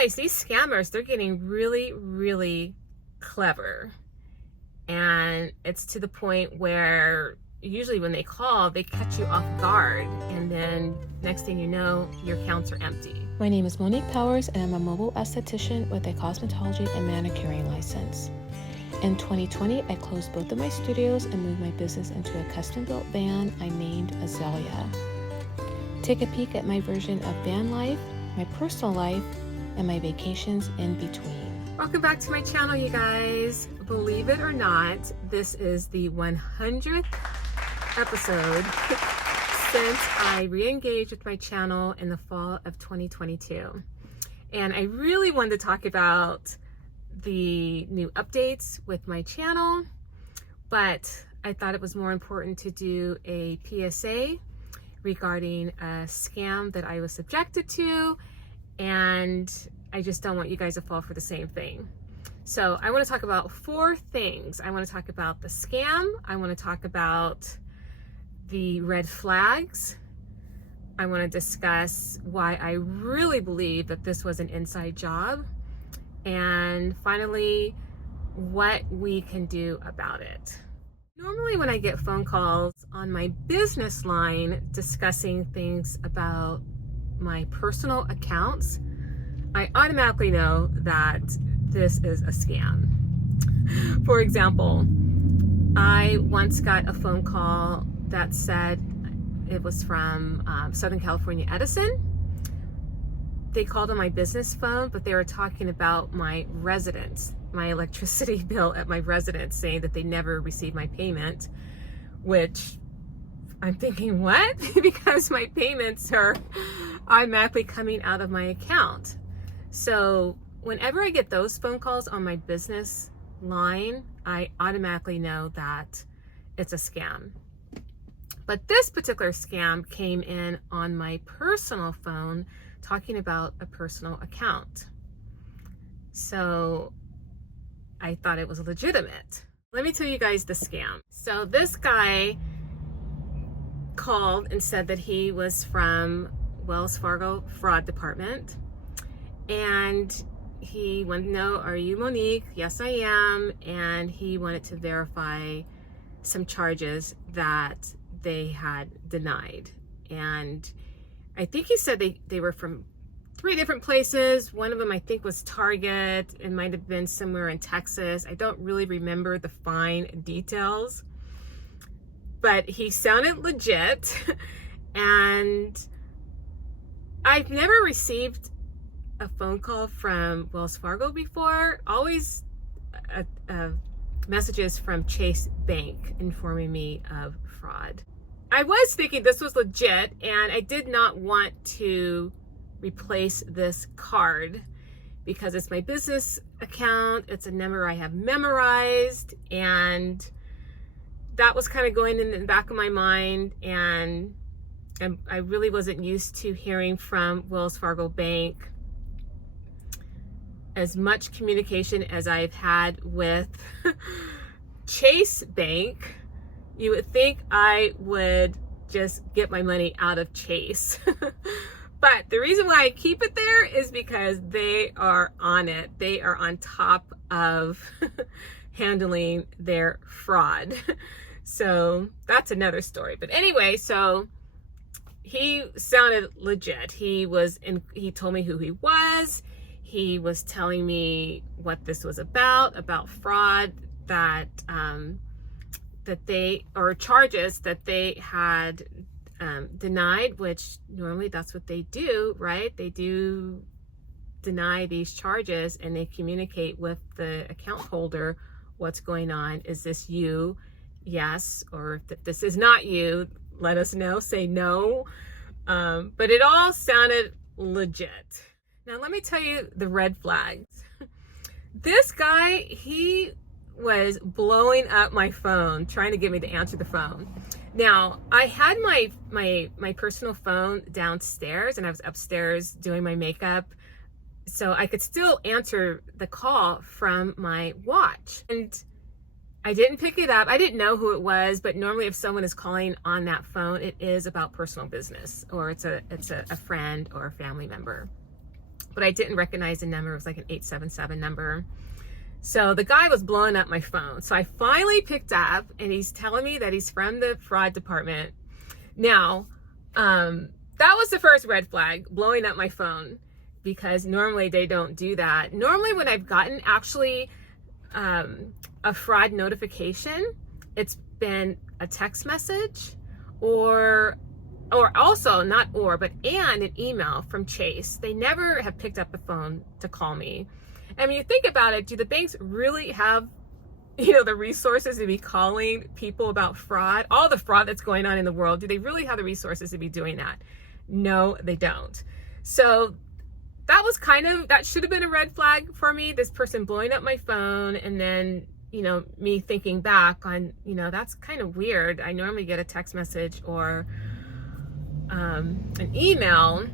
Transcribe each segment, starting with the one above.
guys, these scammers, they're getting really, really clever. And it's to the point where usually when they call, they catch you off guard. And then next thing you know, your accounts are empty. My name is Monique Powers, and I'm a mobile esthetician with a cosmetology and manicuring license. In 2020, I closed both of my studios and moved my business into a custom-built van I named Azalea. Take a peek at my version of van life, my personal life, and my vacations in between. Welcome back to my channel, you guys. Believe it or not, this is the 100th episode since I re-engaged with my channel in the fall of 2022. And I really wanted to talk about the new updates with my channel, but I thought it was more important to do a PSA regarding a scam that I was subjected to, and I just don't want you guys to fall for the same thing. So I want to talk about 4 things. I want to talk about the scam. I want to talk about the red flags. I want to discuss why I really believe that this was an inside job. And finally, what we can do about it. Normally when I get phone calls on my business line discussing things about my personal accounts, I automatically know that this is a scam. For example, I once got a phone call that said it was from Southern California Edison. They called on my business phone, but they were talking about my residence, my electricity bill at my residence, saying that they never received my payment, which I'm thinking, what? Because my payments are automatically coming out of my account. So whenever I get those phone calls on my business line, I automatically know that it's a scam. But this particular scam came in on my personal phone talking about a personal account. So I thought it was legitimate. Let me tell you guys the scam. So this guy called and said that he was from Wells Fargo fraud department, and he wanted to know, are you Monique? Yes, I am. And he wanted to verify some charges that they had denied. And I think he said they were from 3 different places. One of them I think was Target. It might have been somewhere in Texas. I don't really remember the fine details, but he sounded legit. And I've never received a phone call from Wells Fargo before. Always messages from Chase Bank informing me of fraud. I was thinking this was legit, and I did not want to replace this card because it's my business account. It's a number I have memorized, and that was kind of going in the back of my mind, and I really wasn't used to hearing from Wells Fargo Bank as much communication as I've had with Chase Bank. You would think I would just get my money out of Chase. But the reason why I keep it there is because they are on it. They are on top of handling their fraud. So that's another story. But anyway, so he sounded legit. He told me who he was. He was telling me what this was about fraud, that they, or charges that they had denied, which normally that's what they do, right? They do deny these charges, and they communicate with the account holder what's going on. Is this you? Yes. Or if this is not you, let us know, say no. But it all sounded legit. Now let me tell you the red flags. This guy, he was blowing up my phone trying to get me to answer the phone. Now I had my personal phone downstairs, and I was upstairs doing my makeup, so I could still answer the call from my watch. And I didn't pick it up. I didn't know who it was, but normally if someone is calling on that phone, it is about personal business, or it's a friend or a family member. but I didn't recognize the number. It was like an 877 number. So the guy was blowing up my phone. So I finally picked up, and he's telling me that he's from the fraud department. Now, that was the first red flag, blowing up my phone, because normally they don't do that. Normally when I've gotten actually a fraud notification, it's been a text message or also not or, but and an email from Chase. They never have picked up the phone to call me. And when you think about it, do the banks really have, the resources to be calling people about fraud, all the fraud that's going on in the world? Do they really have the resources to be doing that? No, they don't. So that should have been a red flag for me, this person blowing up my phone. And then, me thinking back on, that's kind of weird. I normally get a text message or an email.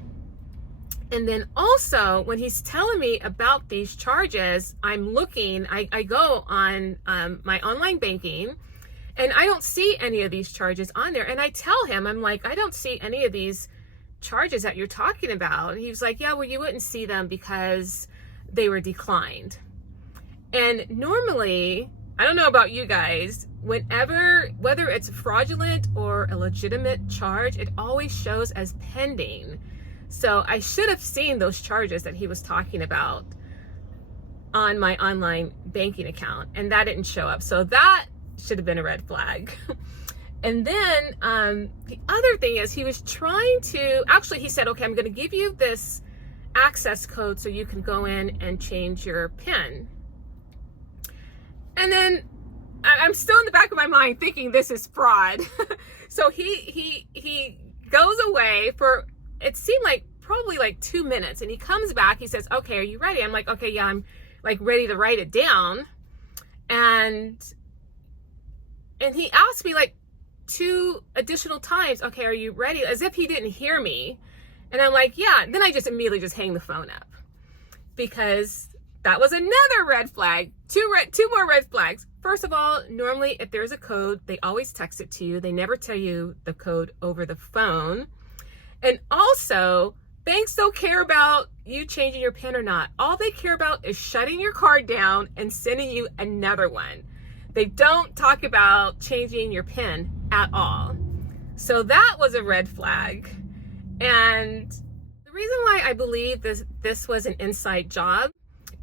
And then also when he's telling me about these charges, I'm looking, I go on my online banking, and I don't see any of these charges on there. And I tell him, I'm like, I don't see any of these charges that you're talking about. And he was like, yeah, well, you wouldn't see them because they were declined. And normally, I don't know about you guys, whether it's fraudulent or a legitimate charge, it always shows as pending. So I should have seen those charges that he was talking about on my online banking account, and that didn't show up. So that should have been a red flag. And then the other thing is, he was trying to, actually he said, okay, I'm going to give you this access code so you can go in and change your PIN. And then I'm still in the back of my mind thinking this is fraud. So he goes away for, it seemed like probably like 2 minutes, and he comes back. He says, okay, are you ready? I'm like, okay, yeah, I'm like ready to write it down. And he asked me like 2 additional times, okay, are you ready? As if he didn't hear me. And I'm like, yeah. And then I just immediately just hang the phone up, because that was another red flag. Two more red flags. First of all, normally if there's a code, they always text it to you. They never tell you the code over the phone. And also, banks don't care about you changing your PIN or not. All they care about is shutting your card down and sending you another one. They don't talk about changing your PIN at all. So that was a red flag. And the reason why I believe this was an inside job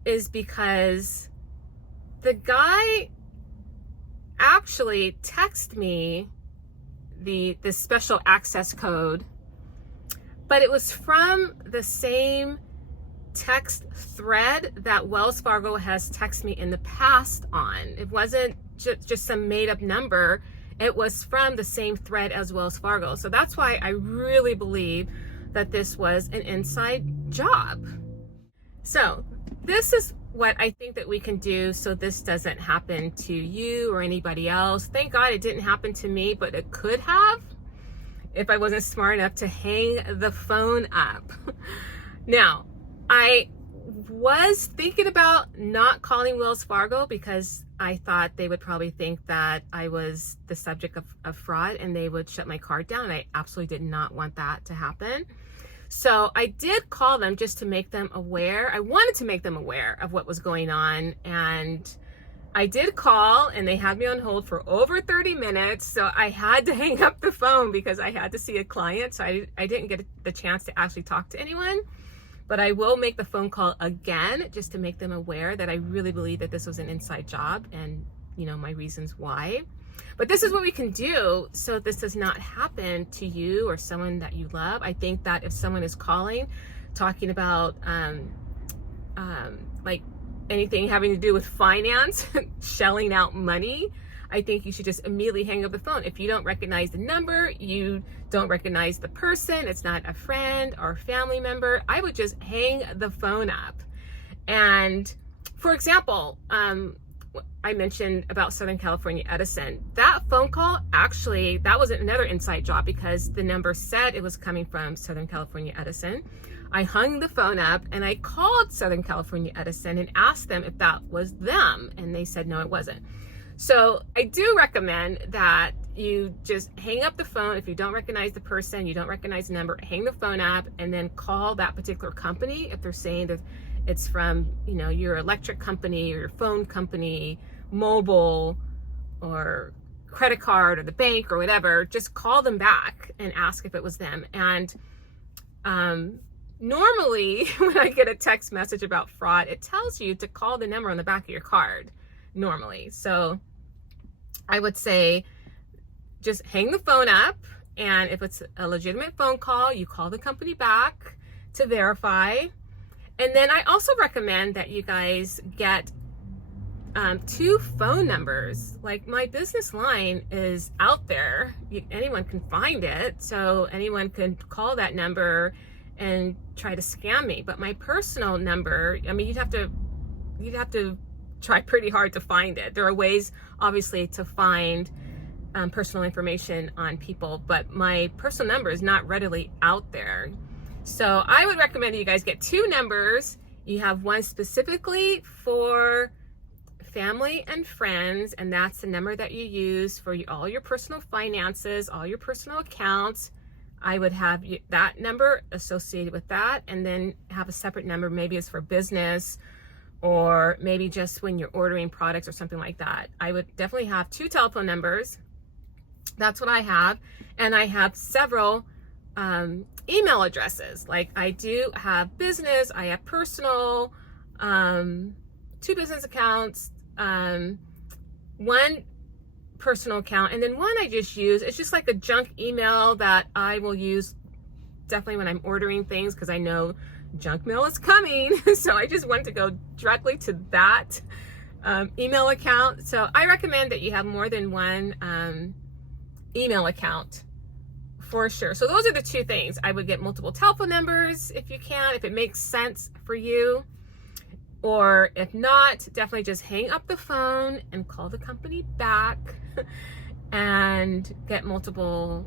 is because the guy actually texted me this special access code, but it was from the same text thread that Wells Fargo has texted me in the past on. It wasn't just some made up number. It was from the same thread as Wells Fargo. So that's why I really believe that this was an inside job. So this is what I think that we can do so this doesn't happen to you or anybody else. Thank God it didn't happen to me, but it could have if I wasn't smart enough to hang the phone up. Now, I was thinking about not calling Wells Fargo because I thought they would probably think that I was the subject of fraud and they would shut my card down. I absolutely did not want that to happen. So I did call them just to make them aware. I wanted to make them aware of what was going on, and I did call, and they had me on hold for over 30 minutes. So I had to hang up the phone because I had to see a client. So I didn't get the chance to actually talk to anyone, but I will make the phone call again just to make them aware that I really believe that this was an inside job and, you know, my reasons why. But this is what we can do so this does not happen to you or someone that you love. I think that if someone is calling, talking about like anything having to do with finance, shelling out money, I think you should just immediately hang up the phone. If you don't recognize the number, you don't recognize the person, it's not a friend or family member, I would just hang the phone up. And for example, I mentioned about Southern California Edison. That phone call, actually, that was another inside job because the number said it was coming from Southern California Edison. I hung the phone up and I called Southern California Edison and asked them if that was them. And they said, no, it wasn't. So I do recommend that you just hang up the phone. If you don't recognize the person, you don't recognize the number, hang the phone up and then call that particular company. If they're saying that it's from, you know, your electric company or your phone company, mobile or credit card or the bank or whatever, just call them back and ask if it was them. And normally when I get a text message about fraud, it tells you to call the number on the back of your card normally. So I would say just hang the phone up, and if it's a legitimate phone call, you call the company back to verify. And then I also recommend that you guys get 2 phone numbers. Like, my business line is out there. Anyone can find it, so anyone can call that number and try to scam me. But my personal number, I mean, you'd have to try pretty hard to find it. There are ways, obviously, to find personal information on people, but my personal number is not readily out there. So I would recommend that you guys get 2 numbers. You have one specifically for family and friends, and that's the number that you use for all your personal finances, all your personal accounts. I would have that number associated with that, and then have a separate number. Maybe it's for business, or maybe just when you're ordering products or something like that. I would definitely have 2 telephone numbers. That's what I have. And I have several email addresses. Like, I do have business, I have personal, 2 business accounts, 1 personal account, and then 1 I just use. It's just like a junk email that I will use definitely when I'm ordering things, because I know junk mail is coming. So I just want to go directly to that email account. So I recommend that you have more than 1 email account for sure. So those are the 2 things. I would get multiple telephone numbers if you can, if it makes sense for you. Or if not, definitely just hang up the phone and call the company back and get multiple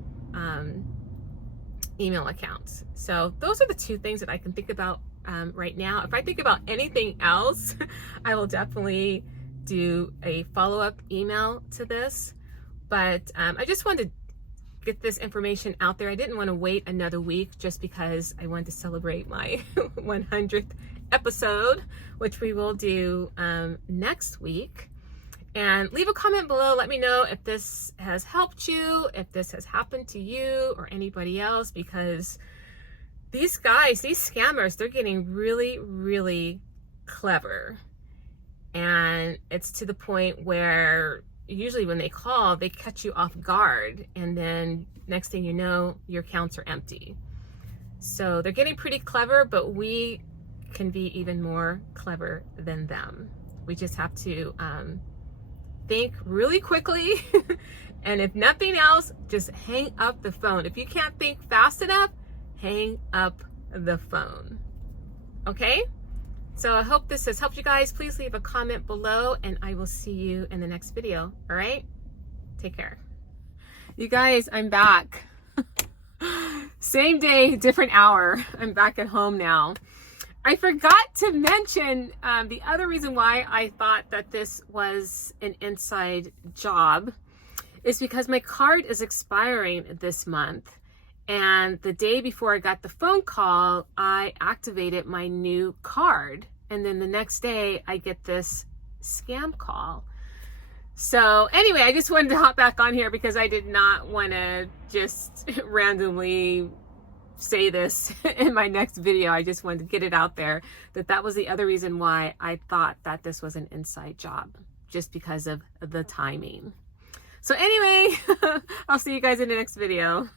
email accounts. So those are the 2 things that I can think about right now. If I think about anything else, I will definitely do a follow-up email to this. But I just wanted to get this information out there. I didn't want to wait another week just because I wanted to celebrate my 100th episode, which we will do next week. And leave a comment below. Let me know if this has helped you, if this has happened to you or anybody else, because these guys, these scammers, they're getting really, really clever. And it's to the point where usually when they call, they catch you off guard, and then next thing you know, your accounts are empty. So they're getting pretty clever, but we can be even more clever than them. We just have to think really quickly, and if nothing else, just hang up the phone. If you can't think fast enough, hang up the phone. Okay? So I hope this has helped you guys. Please leave a comment below, and I will see you in the next video. All right? Take care. You guys, I'm back. Same day, different hour. I'm back at home now. I forgot to mention the other reason why I thought that this was an inside job is because my card is expiring this month. And the day before I got the phone call, I activated my new card. And then the next day I get this scam call. So anyway, I just wanted to hop back on here because I did not want to just randomly say this in my next video. I just wanted to get it out there that that was the other reason why I thought that this was an inside job, just because of the timing. So anyway, I'll see you guys in the next video.